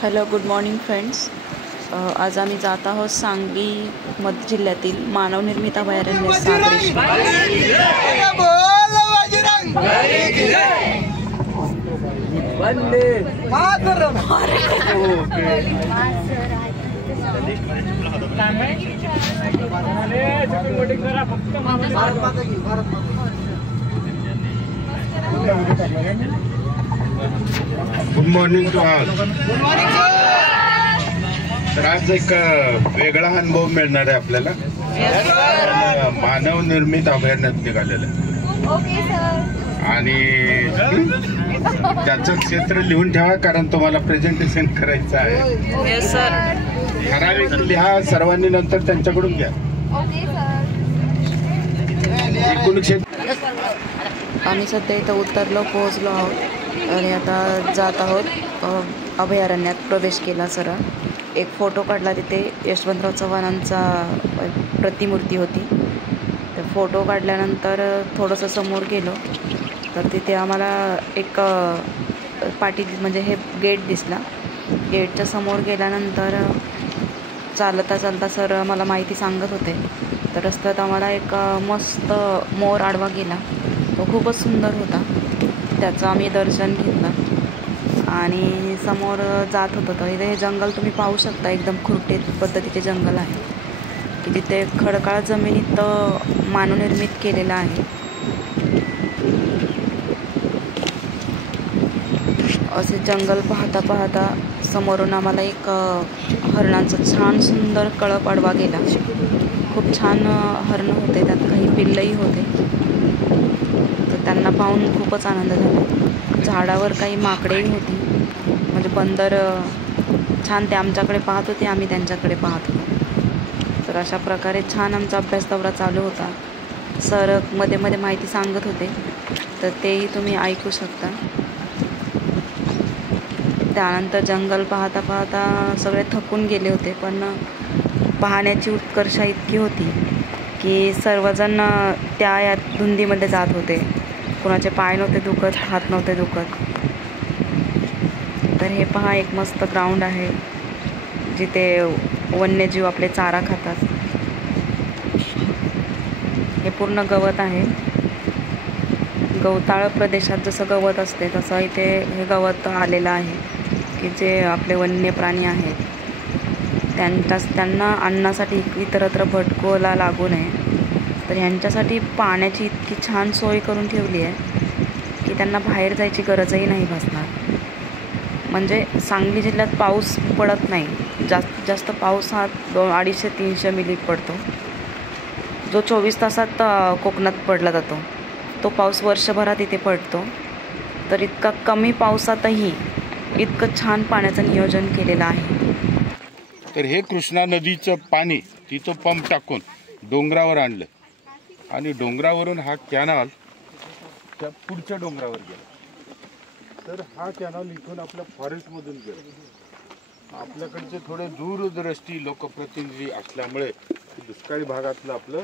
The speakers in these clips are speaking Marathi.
Hello, good morning friends. आज आम्ही जात आहोत सांगली मध्य जिल्ह्यातील मानवनिर्मित अभयारण्य Sagareshwar. Good morning to all. तर आज एक वेगळा अनुभव मिळणार आहे आपल्याला. मानव निर्मित अभयारण्यात निघालेलं आणि त्याचं क्षेत्र लिहून ठेवा, कारण तुम्हाला प्रेझेंटेशन करायचं आहे. ठराविक लिहा सर्वांनी, नंतर त्यांच्याकडून घ्या. एकूण क्षेत्र आम्ही सध्या इथं उतरलो, पोहोचलो आहोत आणि आता जात आहोत अभयारण्यात. प्रवेश केला सरळ. एक फोटो काढला. तिथे यशवंतराव चव्हाणांचा प्रतिमूर्ती होती. तर फोटो काढल्यानंतर थोडंसं समोर गेलो तर तिथे आम्हाला एक पाटी म्हणजे हे गेट दिसला. गेटच्या समोर गेल्यानंतर चालता चालता सर मला माहिती सांगत होते. तर रस्त्यात आम्हाला एक मस्त मोर आडवा गेला. तो खूपच सुंदर होता. त्याचं आम्ही दर्शन घेतलं आणि समोर जात होतो. तर इथे हे जंगल तुम्ही पाहू शकता. एकदम खुरटेत पद्धतीचे जंगल आहे की तिथे खडकाळ जमिनीत मानवनिर्मित केलेलं आहे. असे जंगल पाहता पाहता समोरून आम्हाला एक हरणांचं छान सुंदर कळप आडवा गेला. खूप छान हरणं होते, त्यात काही पिल्लंही होते. तर त्यांना पाहून खूपच आनंद झाला. झाडावर काही माकडेही होती. म्हणजे बंदर छान ते आमच्याकडे पाहत होते, आम्ही त्यांच्याकडे पाहत होतो. तर अशा प्रकारे छान आमचा अभ्यास दौरा चालू होता. सर मध्ये मध्ये माहिती सांगत होते, तर तेही तुम्ही ऐकू शकता. त्यानंतर जंगल पाहता पाहता सगळे थकून गेले होते, पण पाहण्याची उत्कर्षा इतकी होती की सर्वजण त्या धुंदीमध्ये जात होते. कोणाचे पाय नव्हते दुखत, हात नव्हते दुखत. तर हे पहा, एक मस्त ग्राउंड आहे जिथे वन्यजीव आपले चारा खातात. हे पूर्ण गवत आहे. गवताळ प्रदेशात जसं गवत असते तसं इथे हे गवत आलेलं आहे की जे आपले वन्य प्राणी आहेत त्यांना अन्नासाठी इतरत्र भटकवला लागू नये. तर ह्यांच्यासाठी पाण्याची इतकी छान सोय करून ठेवली आहे की त्यांना बाहेर जायची गरजही नाही भासणार. म्हणजे सांगली जिल्ह्यात पाऊस पडत नाही. जास्तीत जास्त पाऊस हा 250-300 मिली पडतो, जो 24 तासात कोकणात पडला जातो. तो पाऊस वर्षभरात इथे पडतो. तर इतका कमी पावसातही इतकं छान पाण्याचं नियोजन केलेलं आहे. तर हे कृष्णा नदीचं पाणी तिथं पंप टाकून डोंगरावर आणलं आणि डोंगरावरून हा कॅनल त्या पुढच्या डोंगरावर गेला. तर हा कॅनल इथून आपल्या फॉरेस्टमधून गेला. आपल्याकडचे थोडे दूरदृष्टी लोकप्रतिनिधी असल्यामुळे दुष्काळी भागातलं आपलं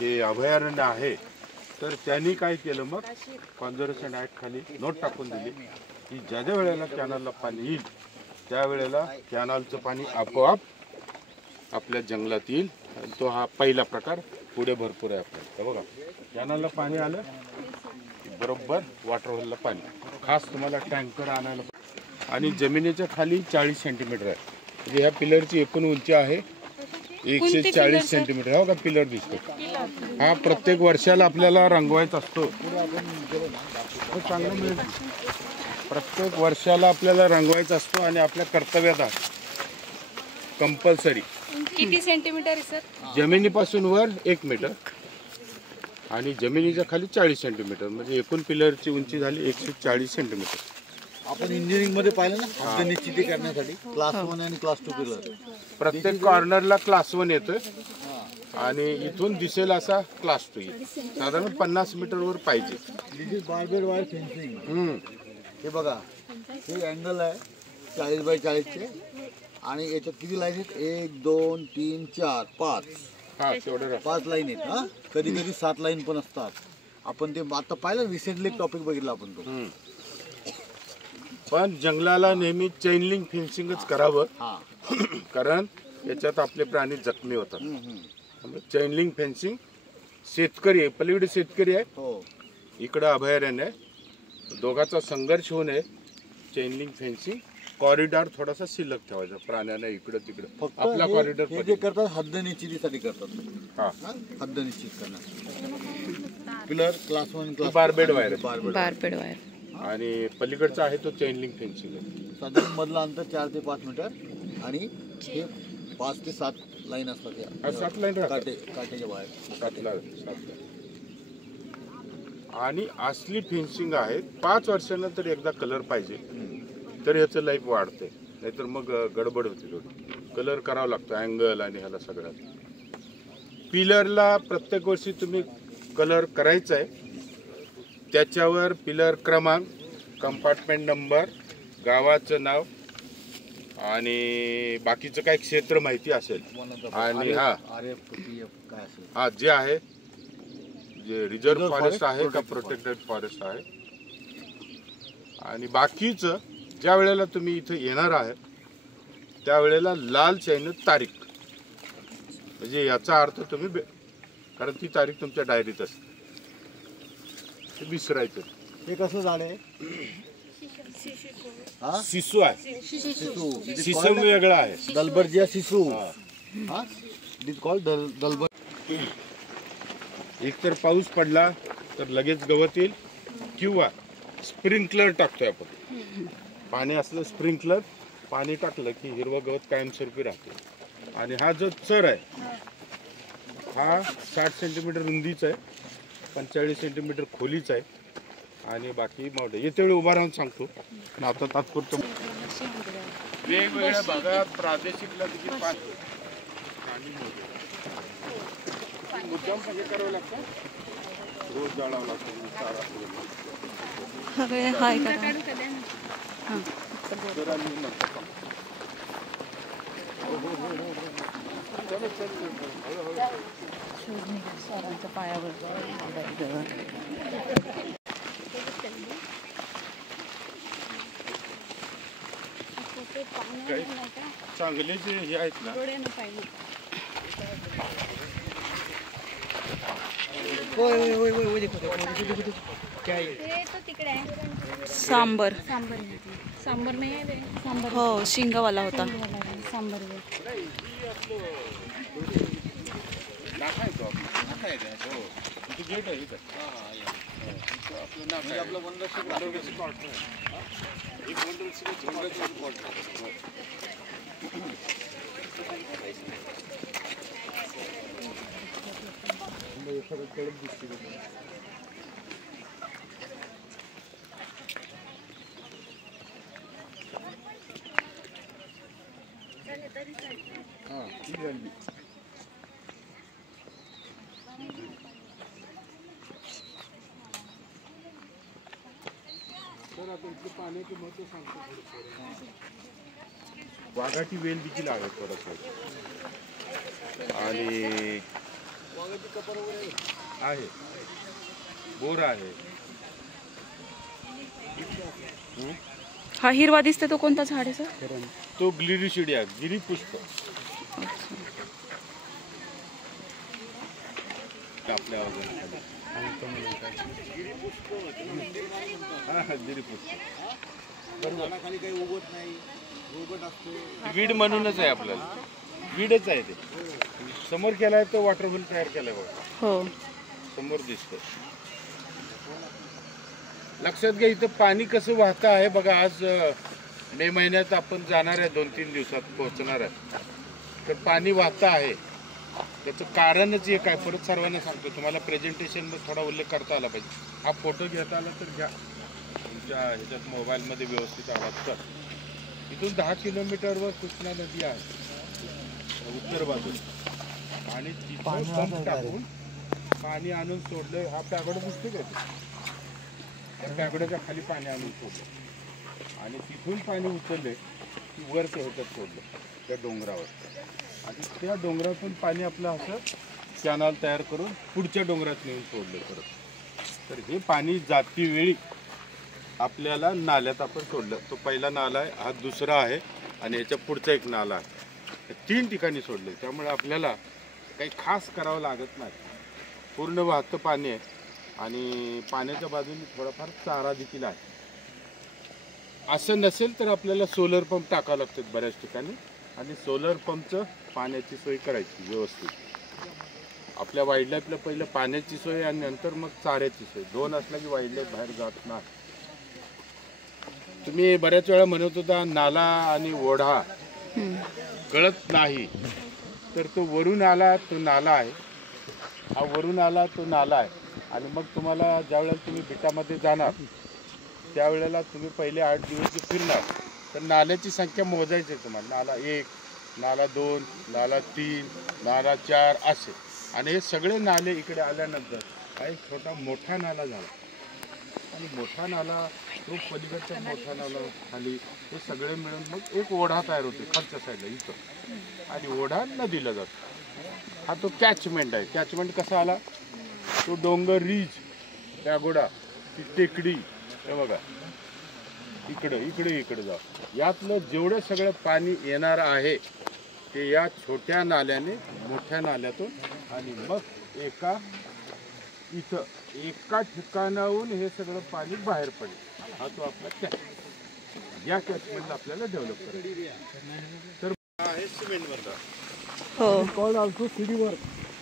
हे अभयारण्य आहे. तर त्यांनी काय केलं, मग कॉन्झर्वेशन ॲक्ट खाली नोट टाकून दिली की ज्या ज्या वेळेला कॅनलला पाणी येईल त्यावेळेला कॅनलचं पाणी आपोआप आपल्या जंगलात येईल. तो हा पहिला प्रकार. पुढे भरपूर आहे आपल्याला. बघा, कॅनलला पाणी आलं बरोबर वॉटरहोलला पाणी. खास तुम्हाला टँकर आणायला. आणि जमिनीच्या खाली 40 सेंटीमीटर आहे. म्हणजे ह्या पिलरची एकूण उंची आहे 140 सेंटीमीटर. हो का पिलर दिसतो. हा प्रत्येक वर्षाला आपल्याला रंगवायचा असतो. चांगलं मिळेल. प्रत्येक वर्षाला आपल्याला रंगवायचा असतो आणि आपल्या कर्तव्यात आहे कंपल्सरी. किती सेंटीमीटर सर? जमिनीपासून वर 1 मीटर आणि जमिनीच्या खाली 40 सेंटीमीटर. म्हणजे एकूण पिलरची उंची झाली 140 सेंटीमीटर. आपण इंजिनिअरिंग मध्ये पाहिलं ना, हद्द निश्चिती करण्यासाठी क्लास 1 आणि क्लास 2 पिलर. प्रत्येक कॉर्नरला क्लास 1 येतं आणि इथून दिसेल असा क्लास 2 येईल. साधारण 50 मीटरवर पाहिजे. दिस इज बार्बेड वायर फेन्सिंग. हे बघा, हे अँगल आहे 40 बाय 40 चे आणि याच्यात किती लाईन आहेत? 1 2 3 4 5. हा, तेवढं 5 लाईन आहेत. हा, कधी कधी 7 लाईन पण असतात. आपण ते आता पाहिलं, रिसेंटली एक टॉपिक बघितला आपण तो. पण जंगलाला नेहमी चेन लिंक फेन्सिंगच करावं, हा कारण याच्यात आपले प्राणी जखमी होतात. चेन लिंक फेन्सिंग शेतकरी आहे, पलीकडे शेतकरी आहे, हो इकडं अभयारण्य आहे, दोघांचा संघर्ष होऊ नये चेन लिंक फेन्सिंग कॉरिडॉर थोडासा शिल्लक ठेवायचा प्राण्यांना इकडं तिकडं. फक्त आपला कॉरिडॉर हे जे करतात हद्द निश्चितीसाठी करतात. हा हा? हद्द निश्चित करणार. Pillar class 1 class barbed wire आहे. बारपेड वायर. आणि पलीकडचा आहे तो चेन लिंक फेन्सिंग आहे. साधारण मधलं अंतर 4 ते 5 मीटर आणि हे 5 ते 7 लाईन असतात हा, 7 लाईन राहतात. काटेच्या बाहेर. 7 लाईन. आणि असली फेन्सिंग आहे 5 वर्षानंतर एकदा कलर पाहिजे तर ह्याचं लाईफ वाढते, नाहीतर मग गडबड होते थोडी. कलर करावा लागतो अँगल आणि ह्याला सगळ्यात. पिलरला प्रत्येक वर्षी तुम्ही कलर करायचा आहे, त्याच्यावर पिलर क्रमांक, कंपार्टमेंट नंबर, गावाचं नाव आणि बाकीचं काय क्षेत्र माहिती असेल आणि हा काय असेल हा जे आहे जे रिझर्व्ह फॉरेस्ट आहे का प्रोटेक्टेड फॉरेस्ट आहे. आणि बाकीचं ज्या वेळेला तुम्ही इथं येणार आहे त्यावेळेला लाल शाईनं तारीख, म्हणजे याचा अर्थ तुम्ही कारण ती तारीख तुमच्या डायरीत असते, ते विसरायचं. हे कसं झाड आहे? हा शिसू आहे, सिसू. शिसम वेगळा आहे. दलबर्जिया सिसू. हा इट इज कॉल्ड दलबर. एकतर पाऊस पडला तर लगेच गवत येईल किंवा स्प्रिंकलर टाकतोय आपण. पाणी असलं स्प्रिंकलर पाणी टाकलं की हिरवं गवत कायमस्वरूपी राहते. आणि हा जो चर आहे हा 60 सेंटीमीटर रुंदीचा आहे, 45 सेंटीमीटर खोलीचा आहे आणि बाकी मोठे. येते वेळी उभा राहून सांगतो. आता तात्पुरतं वेगवेगळ्या भागात प्रादेशिक लसीची मुद्दाम हे करावं लागतं, रोज जाळावं लागतं चारा. सगळे हाय करा. हां स्वरांच्या पायावर चांगले जे हे आहेत ना सांबर. सांबर नाही आहे रे. सांबर हो शिंगावाला होता. सांबर गेट आहे इथं. आपलं पाण्याचे महत्व सांगतो. वाघाची वेल देखील आहे थोडस आणि आहे बोर आहे. हा हिरवा दिसते तो कोणता झाड आहे सर? तो ग्लिरिशिडी आहे, गिरीपुष्प. आपल्या वीड म्हणूनच आहे आपल्याला, वीडच आहे ते. समोर केलाय तो वॉटरफॉल तयार केलाय बघा. हो समोर दिसत. लक्षात घ्या इथं पाणी कसं वाहतं आहे बघा. आज मे महिन्यात आपण जाणार आहे, 2-3 दिवसात पोहोचणार आहे. तर पाणी वाहतं आहे त्याचं कारणच एक आहे. परत सर्वांना सांगतो, तुम्हाला प्रेझेंटेशनमध्ये थोडा उल्लेख करता आला पाहिजे. हा फोटो घेता आला तर घ्या, तुमच्या ह्याच्यात मोबाईलमध्ये व्यवस्थित आला तर. इथून 10 किलोमीटरवर कृष्णा नदी आहे उत्तर बाजूला आणि तिथं पंप टाकून पाणी आणून सोडलं. हा पॅगोडा दिसतो का? त्या पॅगोड्याच्या खाली पाणी आणून सोडलं आणि तिथून पाणी उचलले की वर ते ह्याच्यात सोडलं त्या डोंगरावर. आणि त्या डोंगरातून पाणी आपलं असं कॅनल तयार करून पुढच्या डोंगरात नेऊन सोडलं परत. तर हे पाणी जाती वेळी आपल्याला नाल्यात आपण सोडलं. तो पहिला नाला आहे, हा दुसरा आहे आणि याच्या पुढचा एक नाला आहे. हे 3 ठिकाणी सोडले. त्यामुळे आपल्याला काही खास करावं लागत नाही. पूर्ण वाहतं पाणी आहे आणि पाण्याच्या बाजूने थोडाफार चारा देखील आहे. असं नसेल तर आपल्याला सोलर पंप टाकावं लागतात बऱ्याच ठिकाणी आणि सोलर पंपचं पाण्याची सोय करायची व्यवस्थित. आपल्या वाईल्ड लाईफला पहिलं पाण्याची सोय आणि नंतर मग चाऱ्याची सोय. 2 असल्या की वाईल्ड लाईफ बाहेर जात नाही. तुम्ही बऱ्याच वेळा म्हणत होता नाला आणि ओढा कळत नाही, तर तो वरून आला तो नाला आहे, हा वरून आला तो नाला आहे. आणि मग तुम्हाला ज्यावेळेला तुम्ही बिटामध्ये जाणार त्यावेळेला तुम्ही पहिले 8 दिवस जे फिरणार तर नाल्याची संख्या मोजायची तुम्हाला. नाला 1, नाला 2, नाला 3, नाला 4 असे. आणि हे सगळे नाले इकडे आल्यानंतर हा एक छोटा मोठा नाला झाला आणि मोठा नाला तो पलीकडचा मोठा नाला खाली हे सगळे मिळून मग एक ओढा तयार होते खालच्या साईडला इथं आणि ओढा नदीला जातो. हा तो कॅचमेंट आहे. कॅचमेंट कसा आला? तो डोंगर रिज, त्या गोडा, ती टेकडी, हे बघा इकडे जा. यातलं जेवढं सगळं पाणी येणार आहे ते या छोट्या नाल्याने मोठ्या नाल्यातून आणि मग एका ठिकाणाहून हे सगळं पाणी बाहेर पडेल. हा तो आपला कॅच. या कॅचमेंटला आपल्याला डेव्हलप करायचं. तर आहे सिमेंट बंधारा. हो. Called also CD work.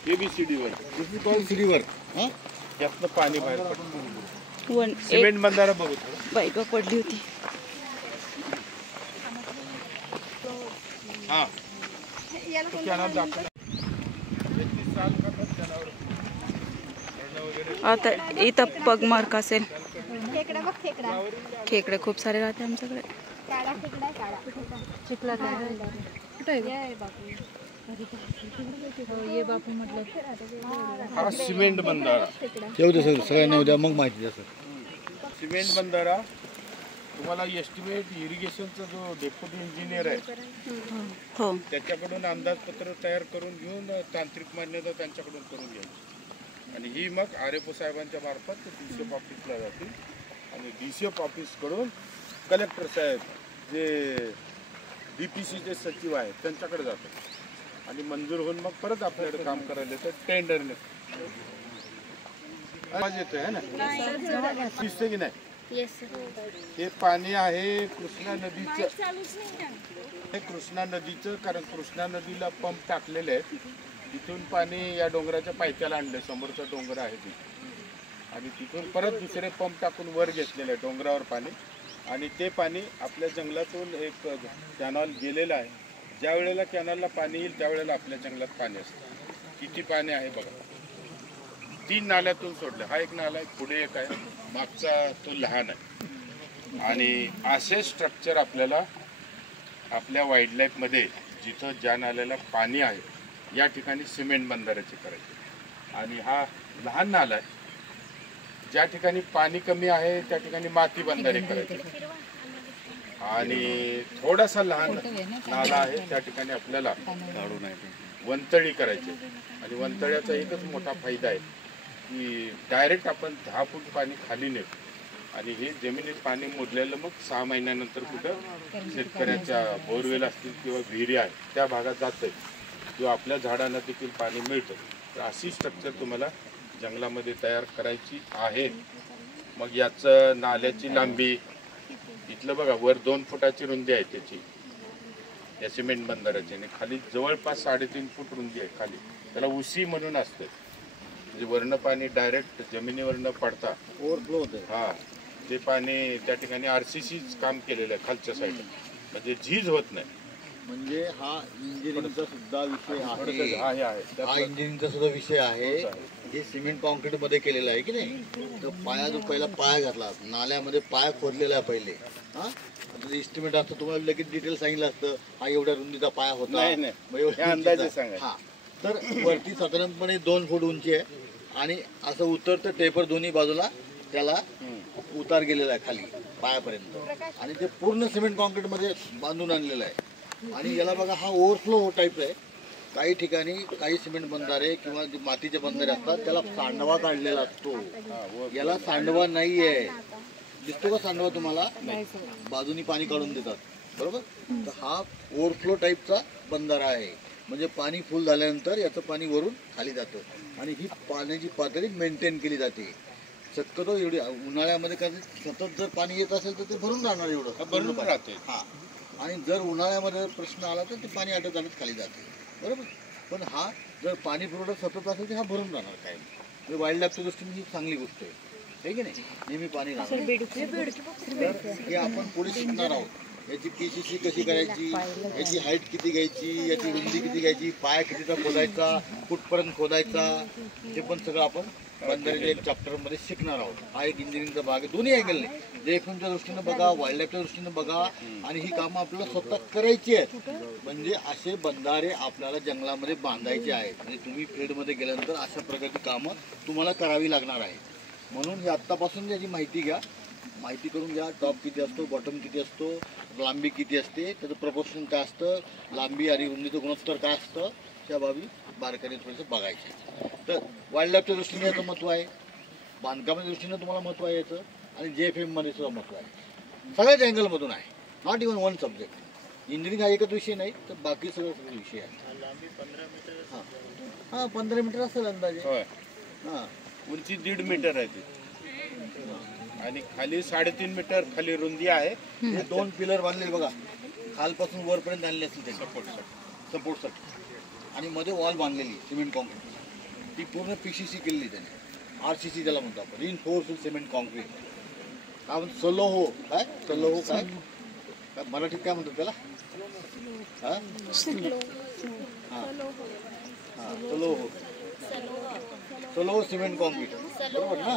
ABCD work. This is called CD work. हां, यातनं पाणी बाहेर पडतं. 1 सिमेंट बंधारा बघू थोडं. बाईक पडली होती. हा कॅनल दाखवला. 33 साल का बस जनावर आता इथं पगमार्क असेल. खेकडा बघ, खेकडा. खेकडे खूप सारे राहते आमच्याकडे. काळा खेकडा, काळा चिखला कुठे आहे बापू? ये बापू म्हटलं. हा सिमेंट बंधारा. येऊ दे सगळ्यांना उद्या मग माहिती द्या सर. सिमेंट बंधारा तुम्हाला एस्टिमेट इरिगेशनचा जो डेप्युटी इंजिनियर आहे हो. त्याच्याकडून अंदाजपत्र तयार करून घेऊन तांत्रिक मान्यता त्यांच्याकडून करून घ्यायची आणि ही मग RFO साहेबांच्या मार्फत DCF ऑफिसला जातील आणि DCF ऑफिसकडून कलेक्टर साहेब जे DPCचे सचिव आहेत त्यांच्याकडे जातात आणि मंजूर होऊन मग परत आपल्याकडे काम करायला येतं टेंडरने. आवाज येतोय है ना? दिसते की नाही? हे पाणी आहे कृष्णा नदीचं. हे कृष्णा नदीचं, कारण कृष्णा नदीला पंप टाकलेले आहेत. तिथून पाणी या डोंगराच्या पायथ्याला आणलं. समोरचा डोंगर आहे तिथे आणि तिथून परत दुसरे पंप टाकून वर घेतलेलं आहे डोंगरावर पाणी आणि ते पाणी आपल्या जंगलातून एक कॅनॉल गेलेला आहे. ज्या वेळेला कॅनॉलला पाणी येईल त्यावेळेला आपल्या जंगलात पाणी असतं. किती पाणी आहे बघा. 3 नाल्यातून सोडलं. हा एक नाला आहे, पुढे एक आहे, मागचा तो लहान आहे. आणि असे स्ट्रक्चर आपल्याला आपल्या वाईल्ड लाईफमध्ये जिथं ज्या नाल्याला पाणी आहे या ठिकाणी सिमेंट बंधाऱ्याचे करायचे. आणि हा लहान नाला आहे, ज्या ठिकाणी पाणी कमी आहे त्या ठिकाणी माती बंधारे करायचे. आणि थोडासा लहान नाला आहे त्या ठिकाणी आपल्याला वंतळी करायची. आणि वंतळ्याचा एकच मोठा फायदा आहे की डायरेक्ट आपण 10 फूट पाणी खाली नेतो आणि हे जमिनीत पाणी मुरलेलं मग 6 महिन्यानंतर कुठं शेतकऱ्याच्या बोरवेल असतील किंवा विहिरी आहे त्या भागात जातं किंवा आपल्या झाडांना देखील पाणी मिळतं. तर अशी स्ट्रक्चर तुम्हाला जंगलामध्ये तयार करायची आहे. मग याचं नाल्याची लांबी इथलं बघा, वर 2 फुटाची रुंदी आहे त्याची या सिमेंट बंधाऱ्याची आणि खाली जवळपास 3.5 फूट रुंदी आहे खाली. त्याला उसी म्हणून असते, म्हणजे वरनं पाणी डायरेक्ट जमिनीवरनं पडता ओव्हरफ्लो होते. हा, ते पाणी त्या ठिकाणी RCCच काम केलेलं आहे खालच्या साईडला, म्हणजे झीज होत नाही. म्हणजे हा इंजिनिअरिंगचा सुद्धा विषय आहे. आहे हा इंजिनिअरिंगचा सुद्धा विषय आहे. हे सिमेंट कॉन्क्रीट मध्ये केलेलं आहे की नाही. तर जो पहिला पाया घातला नाल्यामध्ये, पाया खोदलेला आहे पहिले. हा, इस्टिमेट असतं तुम्हाला लगेच डिटेल सांगितलं असतं हा एवढ्या रुंदीचा पाया होता. अंदाजे सांगा. हा, तर वरती साधारणपणे 2 फूट उंची आहे आणि असं उतरतं टेपर दोन्ही बाजूला त्याला उतार गेलेला आहे खाली पायापर्यंत आणि ते पूर्ण सिमेंट कॉन्क्रीट मध्ये बांधून आणलेलं आहे. आणि याला बघा, हा ओव्हरफ्लो टाईप आहे. काही ठिकाणी काही सिमेंट बंधारे किंवा मातीचे बंधारे असतात त्याला सांडवा काढलेला असतो. याला सांडवा नाही आहे. दिसतो का सांडवा तुम्हाला? बाजूनी पाणी काढून देतात, बरोबर. तर हा ओव्हरफ्लो टाईपचा बंधारा आहे. म्हणजे पाणी फुल झाल्यानंतर याचं पाणी वरून खाली जातं आणि ही पाण्याची पातळी मेंटेन केली जाते. शक्यतो एवढी उन्हाळ्यामध्ये काय सतत जर पाणी येत असेल तर ते भरून राहणार एवढं भरून राहते. हा, आणि जर उन्हाळ्यामध्ये प्रश्न आला तर ते पाणी आटत आटत खाली जाते, बरोबर. पण हा जर पाणी पुरवठा सतत असेल तर हा भरून राहणार काय. म्हणजे वाईल्ड लाईफच्या दृष्टीने ही चांगली गोष्ट आहे की नाही. नेहमी पाणी राहणार. तर हे आपण पुढे शिकणार आहोत. याची PCC कशी करायची, याची हाईट किती घ्यायची, याची रुंदी किती घ्यायची, पाया कितीचा खोदायचा, कुठपर्यंत खोदायचा, हे पण सगळं आपण बंधाऱ्याच्या एक चॅप्टरमध्ये शिकणार आहोत. हा एक इंजिनिअरिंगचा भाग आहे. दोन्ही अँगलने, JFMच्या दृष्टीनं बघा, वाईल्ड लाईफच्या दृष्टीनं बघा, आणि ही कामं आपल्याला स्वतः करायची आहेत. म्हणजे असे बंधारे आपल्याला जंगलामध्ये बांधायचे आहेत. म्हणजे तुम्ही फील्डमध्ये गेल्यानंतर अशा प्रकारची कामं तुम्हाला करावी लागणार आहे. म्हणून ही आत्तापासून याची माहिती घ्या, माहिती करून घ्या. टॉप किती असतो, बॉटम किती असतो, लांबी किती असते, त्याचं प्रपोर्शन काय असतं, लांबी आणि रुंदीचं गुणोत्तर काय असतं, त्या बाबी बारकाईने थोडंसं बघायचे. तर वाईल्ड लाईफच्या दृष्टीने याचं महत्त्व आहे, बांधकामाच्या दृष्टीने तुम्हाला महत्त्व आहे याचं, आणि JFMमध्ये सुद्धा महत्त्व आहे. सगळ्याच अँगलमधून आहे. Not even one subject. Engineering हा एकच विषय नाही, तर बाकी सगळे विषय आहे. हां 15 मीटर असेल अंदाजे. हां, उंची 1.5 मीटर आहे ती, आणि खाली 3.5 मीटर खाली रुंदी आहे. हे 2 पिलर बांधले बघा, खालपासून वरपर्यंत आणले असतील ते सपोर्टसाठी, आणि मध्ये वॉल बांधलेली सिमेंट कॉन्क्रीट. ती पूर्ण PCC केलेली त्याने, RCC त्याला म्हणतो आपण, रिइन्फोर्स्ड सिमेंट कॉन्क्रीट. काय म्हणतो, सलोहो. काय सलोहो, काय मराठीत काय म्हणतात त्याला? हां हां सलोहो, सलोहो सिमेंट कॉन्क्रीट, बरोबर ना.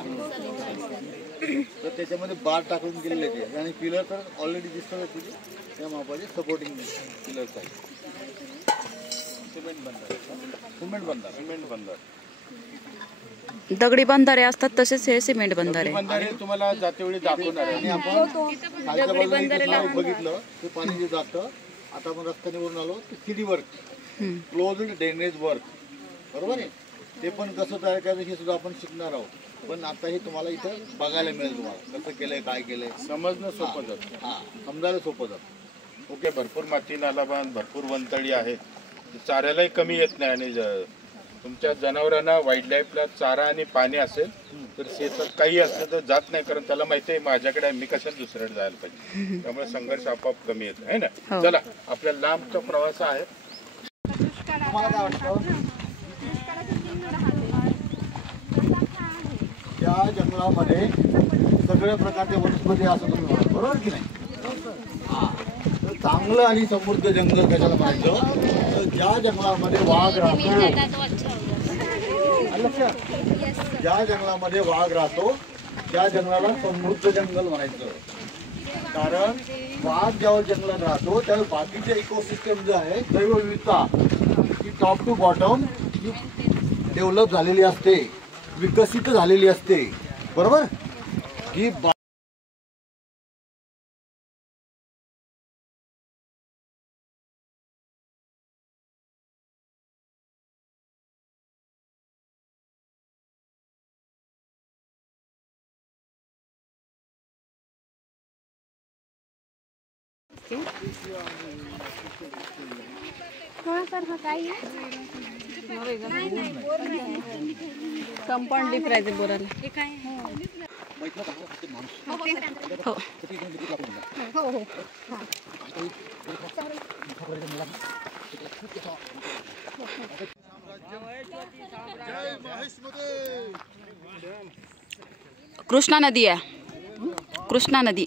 तर त्याच्यामध्ये बार टाकून गेलेले ते, आणि पिलर तर ऑलरेडी दिसतात तुझे त्या मापाचे सपोर्टिंग पिलर्स आहेत. सिमेंट बंधारे दगडी बंधारे असतात तसेच हे सिमेंट बंधारे. बंधारे तुम्हाला जातेवेळी दाखवणार आहे. आणि आपण खालच्या बाजूला इथं बघितलं ते पाणी जे जातं. आता आपण रस्त्याने वरून आलो ते CD work, closed drainage work, बरोबर आहे. ते पण कसं तयार करायचं हे सुद्धा आपण शिकणार आहोत. पण आता हे तुम्हाला इथं बघायला मिळेल, तुम्हाला कसं केलंय, काय केलंय, समजणं सोपं जातं. हां, समजायला सोपं जातं. ओके. भरपूर माती नालाबांध, भरपूर वंतळी आहेत, चाऱ्यालाही कमी येत नाही. आणि तुमच्या जनावरांना वाईल्ड लाईफला चारा आणि पाणी असेल तर शेतात काही असलं तर जात नाही, कारण त्याला माहिती आहे माझ्याकडे मी कशाला दुसऱ्याकडे जायला पाहिजे. त्यामुळे संघर्ष आपोआप कमी येतो आहे ना. चला, आपल्या लांबचा प्रवास आहे. तुम्हाला काय वाटतं? या जंगलामध्ये सगळ्या प्रकारचे वनस्पती असं तुम्ही म्हणाल, बरोबर की नाही. तर चांगलं आणि समृद्ध जंगल कशाला म्हणायचं, तर ज्या जंगलामध्ये वाघ राहतो, ज्या जंगलामध्ये वाघ राहतो त्या जंगलाला समृद्ध जंगल म्हणायचं. कारण वाघ ज्यावेळी जंगलात राहतो त्यावेळी बाकीचे इकोसिस्टम जे आहे, जैवविविधता ही टॉप टू बॉटम डेव्हलप झालेली असते, विकसित झालेली असते, बरोबर. ही कंपाऊंड डीप राहायचे बोराला. कृष्णा नदी आहे, कृष्णा नदी.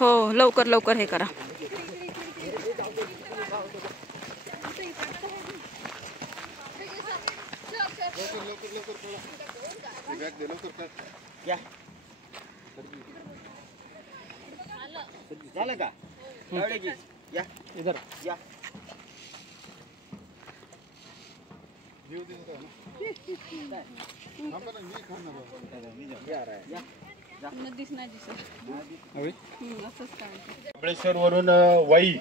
हो, लवकर लवकर हे करा. झालं का? या इधर या. महाबळेश्वर वरून वई,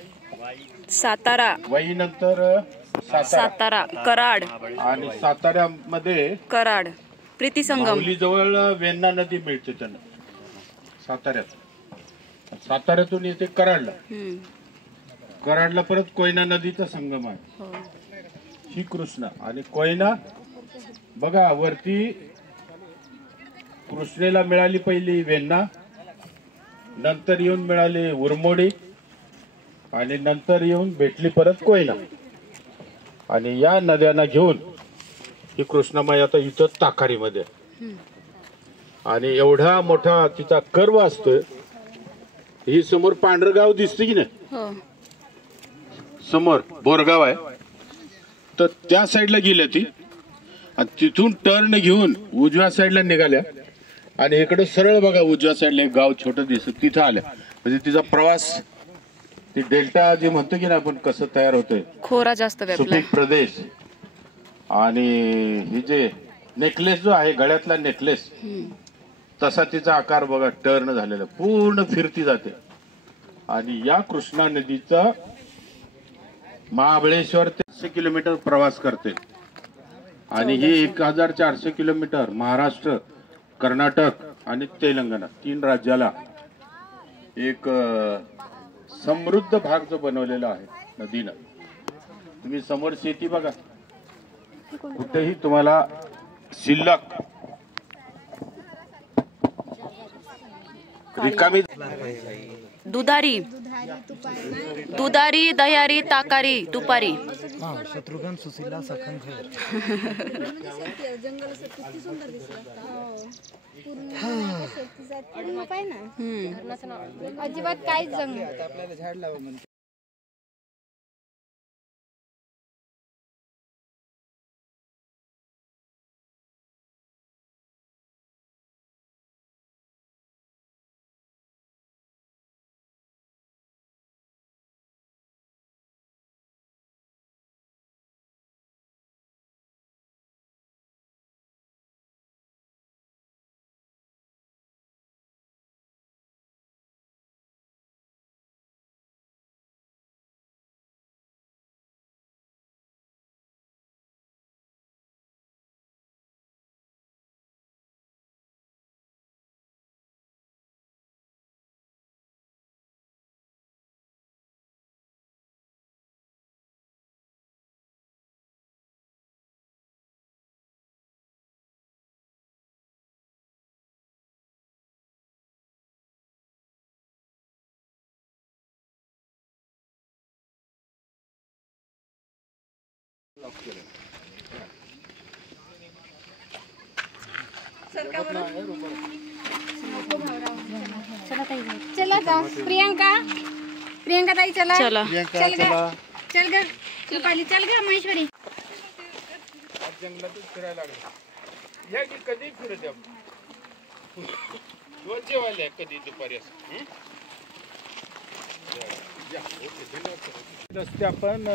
सातारा, वई नंतर सातारा कराड आणि साताऱ्यामध्ये कराड प्रीती संगम जवळ वेण्णा नदी मिळते त्यांना साताऱ्यातून येते कराडला. कराडला परत कोयना नदीचा संगम आहे. ही कृष्णा आणि कोयना बघा वरती कृष्णेला मिळाली पहिली वेण्णा, नंतर येऊन मिळाली उरमोडी आणि नंतर येऊन भेटली परत कोयना. आणि या नद्यांना घेऊन ही कृष्णामाई आता इथं ताकारीमध्ये आणि एवढा मोठा तिचा कर्व असतोय. ही समोर पांढरगाव दिसते की नाही, समोर बोरगाव आहे, तर त्या साईडला गेल्या ती आणि तिथून टर्न घेऊन उजव्या साईडला निघाल्या आणि इकडे सरळ बघा उजव्या साईडला एक गाव छोटं दिसत तिथं आल्या. म्हणजे तिचा प्रवास ती डेल्टा जे म्हणतो की ना आपण कसं तयार होतोय, खोरा जास्त सुपीक प्रदेश. आणि हे जे नेकलेस जो आहे गळ्यातला नेकलेस तसा तिचा आकार बघा टर्न झालेला पूर्ण फिरती जाते. आणि या कृष्णा नदीचा महाबळेश्वर ते 100 किलोमीटर प्रवास करते आणि ही 1400 किलोमीटर महाराष्ट्र, कर्नाटक आणि तेलंगणा 3 राज्याला एक समृद्ध भाग जो बनवलेला आहे नदीनं. तुम्ही समोर शेती बघा, कुठेही तुम्हाला शिल्लक रिकामी दुधारी दुधारी दह्यारी ताकारी तुपारी. शत्रुघ्न सुशीला सखन खैर. जंगल असं किती सुंदर दिसत पूर्ण पाय ना अजिबात काहीच जंगल. आपल्याला झाड लावा म्हणते. चला जाऊ प्रियंका प्रियंका ताई चला चला चल ग चल ग रुपाली चल ग महेश्वरी. जंगलातच फिरायला लागले या की कधी फिरत रोज जेवायला कधी दुपारी असं. रस्ते आपण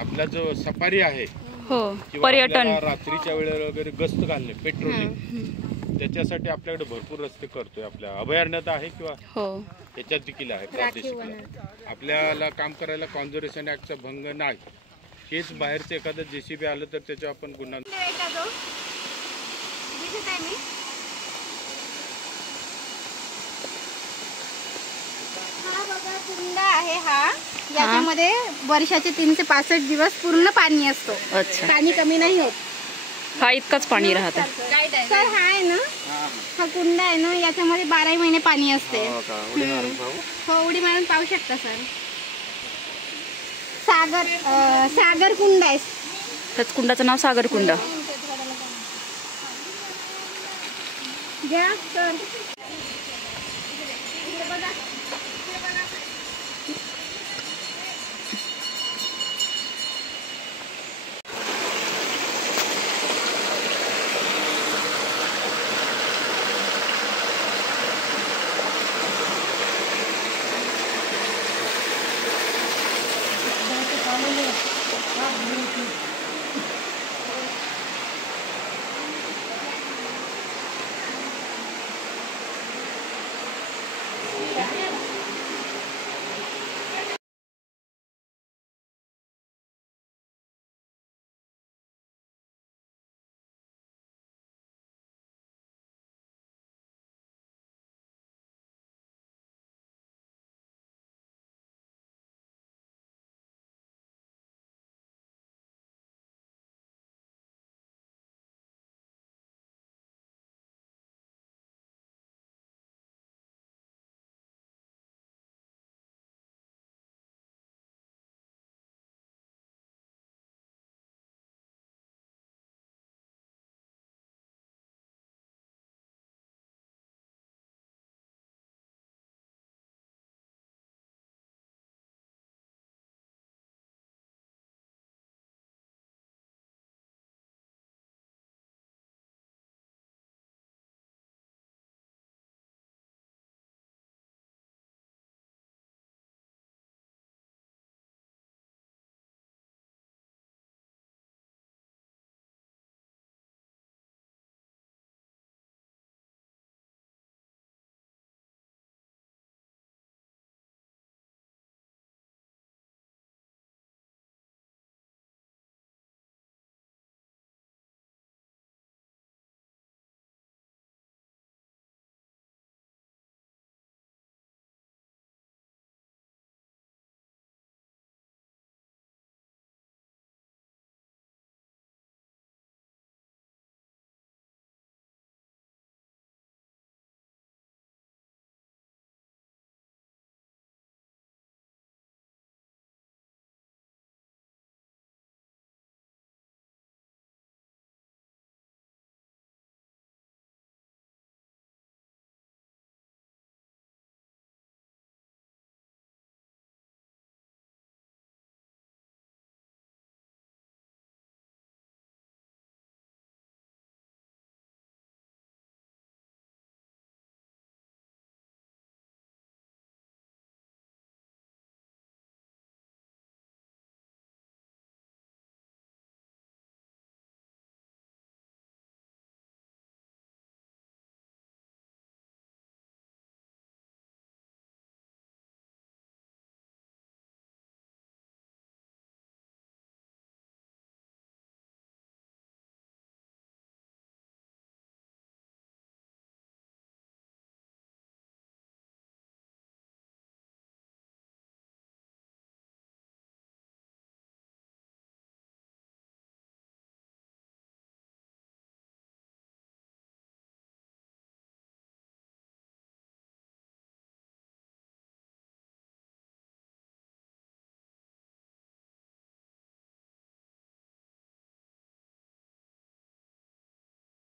आपला जो सफारी आहे हो किंवा पर्यटन आपल्याला रात्रीच्या वेळेला वगैरे गस्त घालणे पेट्रोलिंग त्याच्यासाठी आपल्याकडे भरपूर रस्ते करतोय. आपल्या अभयारण्यात आहे किंवा हो त्याच्यात देखील आहे प्रादेशिक. आपल्याला काम करायला कॉन्झर्वेशन ऍक्टचा भंग नाही. हेच बाहेरचं एखादं जेसीबी आलं तर त्याच्या आपण गुन्हा कुंड आहे हा याच्यामध्ये वर्षाचे 365 दिवस पूर्ण पाणी असतो. अच्छा पाणी कमी नाही होत. हा इतकंच पाणी राहतं. सर हा आहे ना हा कुंड आहे ना याच्यामध्ये 12 महिने पाणी असते. हो उडी मारून पाहू शकता सर. सागर कुंड आहे. त्याच कुंडाचं नाव सागर कुंड. घ्या सर.